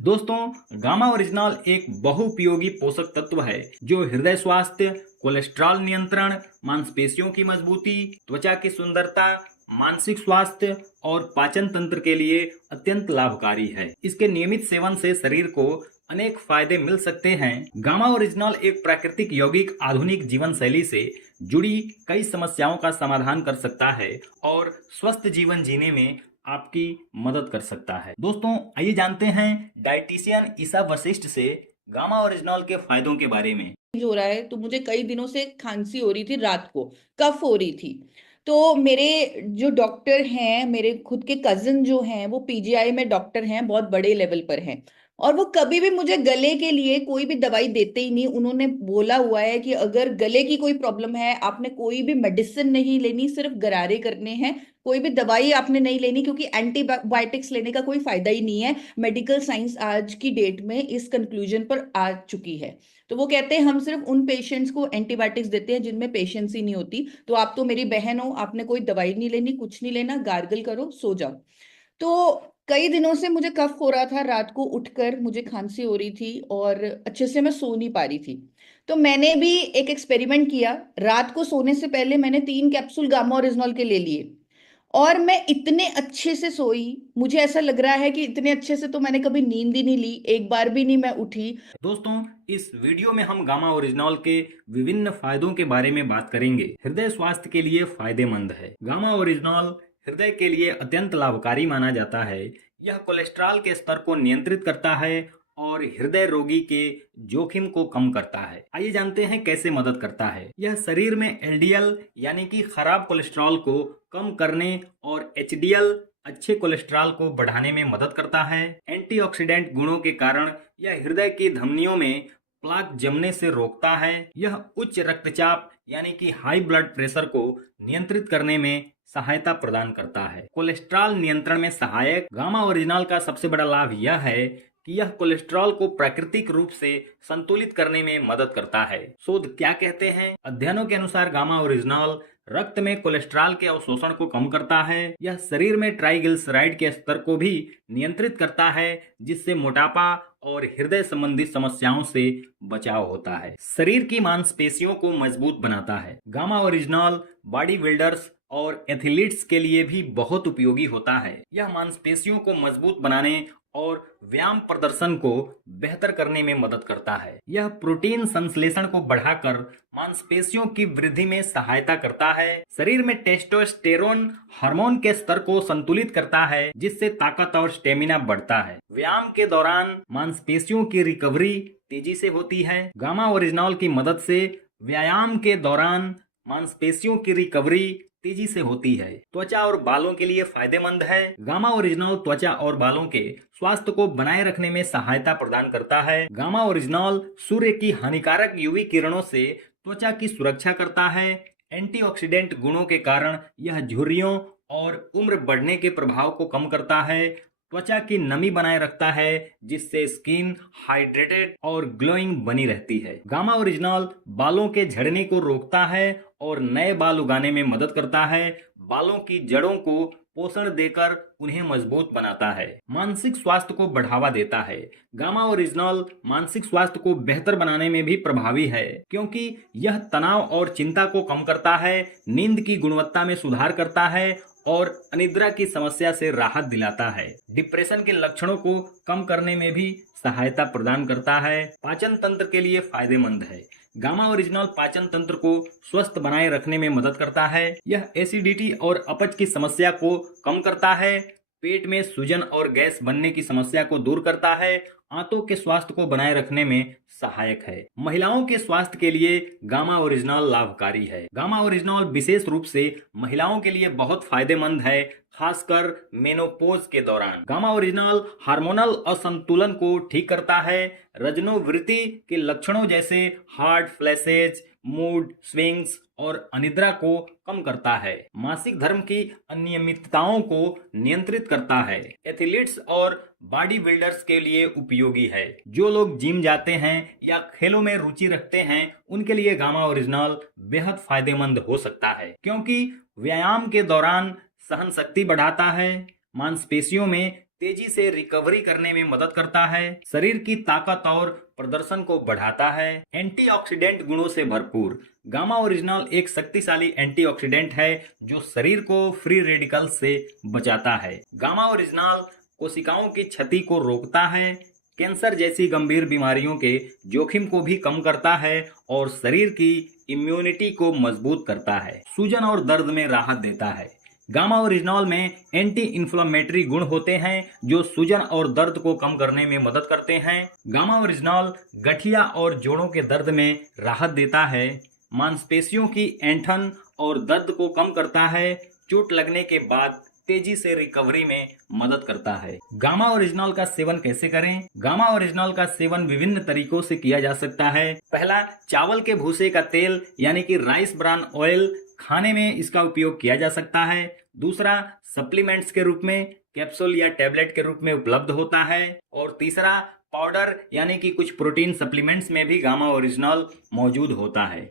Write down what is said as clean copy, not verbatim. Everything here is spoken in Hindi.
दोस्तों, गामा ओरिजिनल एक बहुउपयोगी पोषक तत्व है जो हृदय स्वास्थ्य, कोलेस्ट्रॉल नियंत्रण, मांसपेशियों की मजबूती, त्वचा की सुंदरता, मानसिक स्वास्थ्य और पाचन तंत्र के लिए अत्यंत लाभकारी है। इसके नियमित सेवन से शरीर को अनेक फायदे मिल सकते हैं। गामा ओरिजिनल एक प्राकृतिक यौगिक आधुनिक जीवन शैली से जुड़ी कई समस्याओं का समाधान कर सकता है और स्वस्थ जीवन जीने में आपकी मदद कर सकता है। दोस्तों, आइए जानते हैं डाइटिशियन ईसा वशिष्ठ से गामा ओरिजिनल के फायदों के बारे में। हो रहा है तो मुझे कई दिनों से खांसी हो रही थी, रात को कफ हो रही थी। तो मेरे जो डॉक्टर हैं, मेरे खुद के कजिन जो हैं, वो पीजीआई में डॉक्टर हैं, बहुत बड़े लेवल पर हैं। और वो कभी भी मुझे गले के लिए कोई भी दवाई देते ही नहीं। उन्होंने बोला हुआ है कि अगर गले की कोई प्रॉब्लम है, आपने कोई भी मेडिसिन नहीं लेनी, सिर्फ गरारे करने हैं। कोई भी दवाई आपने नहीं लेनी, क्योंकि एंटीबायोटिक्स लेने का कोई फायदा ही नहीं है। मेडिकल साइंस आज की डेट में इस कंक्लूजन पर आ चुकी है। तो वो कहते हैं हम सिर्फ उन पेशेंट्स को एंटीबायोटिक्स देते हैं जिनमें पेशेंस ही नहीं होती। तो आप तो मेरी बहन हो, आपने कोई दवाई नहीं लेनी, कुछ नहीं लेना, गार्गल करो, सो जाओ। तो कई दिनों से मुझे कफ हो रहा था, रात को उठकर मुझे खांसी हो रही थी और अच्छे से मैं सो नहीं पा रही थी। तो मैंने भी एक एक्सपेरिमेंट किया। रात को सोने से पहले मैंने 3 कैप्सूल गामा ओरिजिनल के ले लिए और मैं इतने अच्छे से सोई। मुझे ऐसा लग रहा है कि इतने अच्छे से तो मैंने कभी नींद ही नहीं ली, एक बार भी नहीं मैं उठी। दोस्तों, इस वीडियो में हम गामा ओरिजिनल के विभिन्न फायदों के बारे में बात करेंगे। हृदय स्वास्थ्य के लिए फायदेमंद है। गामा ओरिजिनल हृदय के लिए अत्यंत लाभकारी माना जाता है। यह कोलेस्ट्रॉल के स्तर को नियंत्रित करता है और हृदय रोगी के जोखिम को कम करता है। आइए जानते हैं कैसे मदद करता है। यह शरीर में एलडीएल यानी कि खराब कोलेस्ट्रॉल को कम करने और एचडीएल अच्छे कोलेस्ट्रॉल को बढ़ाने में मदद करता है। एंटीऑक्सीडेंट गुणों के कारण यह हृदय की धमनियों में प्लाक जमने से रोकता है। यह उच्च रक्तचाप यानी कि हाई ब्लड प्रेशर को नियंत्रित करने में सहायता प्रदान करता है। कोलेस्ट्रॉल नियंत्रण में सहायक। गामा ओरिजिनल का सबसे बड़ा लाभ यह है कि यह कोलेस्ट्रॉल को प्राकृतिक रूप से संतुलित करने में मदद करता है। शोध क्या कहते हैं? अध्ययनों के अनुसार गामा ओरिजिनल रक्त में कोलेस्ट्रॉल के अवशोषण को कम करता है। यह शरीर में ट्राइग्लिसराइड के स्तर को भी नियंत्रित करता है, जिससे मोटापा और हृदय संबंधी समस्याओं से बचाव होता है। शरीर की मांसपेशियों को मजबूत बनाता है। गामा ओरिजिनल बॉडी बिल्डर्स और एथलीट्स के लिए भी बहुत उपयोगी होता है। यह मांसपेशियों को मजबूत बनाने और व्यायाम प्रदर्शन को बेहतर करने में मदद करता है। यह प्रोटीन संश्लेषण को बढ़ाकर मांसपेशियों की वृद्धि में सहायता करता है। शरीर में टेस्टोस्टेरोन हार्मोन के स्तर को संतुलित करता है, जिससे ताकत और स्टेमिना बढ़ता है। व्यायाम के दौरान मांसपेशियों की रिकवरी तेजी से होती है। गामा ओरिजिनल की मदद से व्यायाम के दौरान मांसपेशियों की रिकवरी तेजी से होती है। त्वचा और बालों के लिए फायदेमंद है। गामा ओरिजिनल त्वचा और बालों के स्वास्थ्य को बनाए रखने में सहायता प्रदान करता है। गामा ओरिजिनल सूर्य की हानिकारक यूवी किरणों से त्वचा की सुरक्षा करता है। एंटीऑक्सीडेंट गुणों के कारण यह झुर्रियों और उम्र बढ़ने के प्रभाव को कम करता है। त्वचा की नमी बनाए रखता है, जिससे स्किन हाइड्रेटेड और ग्लोइंग बनी रहती है। गामा ओरिजिनल बालों के झड़ने को रोकता है और नए बाल उगाने में मदद करता है। बालों की जड़ों को पोषण देकर उन्हें मजबूत बनाता है। मानसिक स्वास्थ्य को बढ़ावा देता है। गामा ओरिजिनल मानसिक स्वास्थ्य को बेहतर बनाने में भी प्रभावी है, क्योंकि यह तनाव और चिंता को कम करता है, नींद की गुणवत्ता में सुधार करता है और अनिद्रा की समस्या से राहत दिलाता है। डिप्रेशन के लक्षणों को कम करने में भी सहायता प्रदान करता है। पाचन तंत्र के लिए फायदेमंद है। गामा ओरिजिनल पाचन तंत्र को स्वस्थ बनाए रखने में मदद करता है। यह एसिडिटी और अपच की समस्या को कम करता है, पेट में सूजन और गैस बनने की समस्या को दूर करता है, आंतों के स्वास्थ्य को बनाए रखने में सहायक है। महिलाओं के स्वास्थ्य के लिए गामा ओरिजिनल लाभकारी है। गामा ओरिजिनल विशेष रूप से महिलाओं के लिए बहुत फायदेमंद है, खासकर मेनोपोज के दौरान। गामा ओरिजिनल हार्मोनल असंतुलन को ठीक करता है। रजनोवृत्ति के लक्षणों जैसे हार्ट फ्लैशेज, मूड स्विंग्स और अनिद्रा को कम करता है। मासिक धर्म की अनियमितताओं को नियंत्रित करता है। एथलीट्स और बॉडी बिल्डर्स के लिए उपयोगी है। जो लोग जिम जाते हैं या खेलों में रुचि रखते हैं, उनके लिए गामा ओरिजिनल बेहद फायदेमंद हो सकता है, क्योंकि व्यायाम के दौरान सहन शक्ति बढ़ाता है, मांसपेशियों में तेजी से रिकवरी करने में मदद करता है, शरीर की ताकत और प्रदर्शन को बढ़ाता है, एंटीऑक्सीडेंट गुणों से भरपूर। गामा ओरिजिनल एक शक्तिशाली एंटीऑक्सीडेंट है जो शरीर को फ्री रेडिकल से बचाता है। गामा ओरिजिनल कोशिकाओं की क्षति को रोकता है, कैंसर जैसी गंभीर बीमारियों के जोखिम को भी कम करता है और शरीर की इम्यूनिटी को मजबूत करता है, सूजन और दर्द में राहत देता है। गामा ओरिजिनल में एंटी इन्फ्लेमेटरी गुण होते हैं जो सूजन और दर्द को कम करने में मदद करते हैं। गामा ओरिजिनल गठिया और जोड़ों के दर्द में राहत देता है, मांसपेशियों की ऐंठन और दर्द को कम करता है, चोट लगने के बाद तेजी से रिकवरी में मदद करता है। गामा ओरिजिनल का सेवन कैसे करें? गामा ओरिजिनल का सेवन विभिन्न तरीकों से किया जा सकता है। पहला, चावल के भूसे का तेल यानी कि राइस ब्रान ऑयल, खाने में इसका उपयोग किया जा सकता है। दूसरा, सप्लीमेंट्स के रूप में कैप्सूल या टैबलेट के रूप में उपलब्ध होता है। और तीसरा, पाउडर यानी कि कुछ प्रोटीन सप्लीमेंट्स में भी गामा ओरिजिनल मौजूद होता है।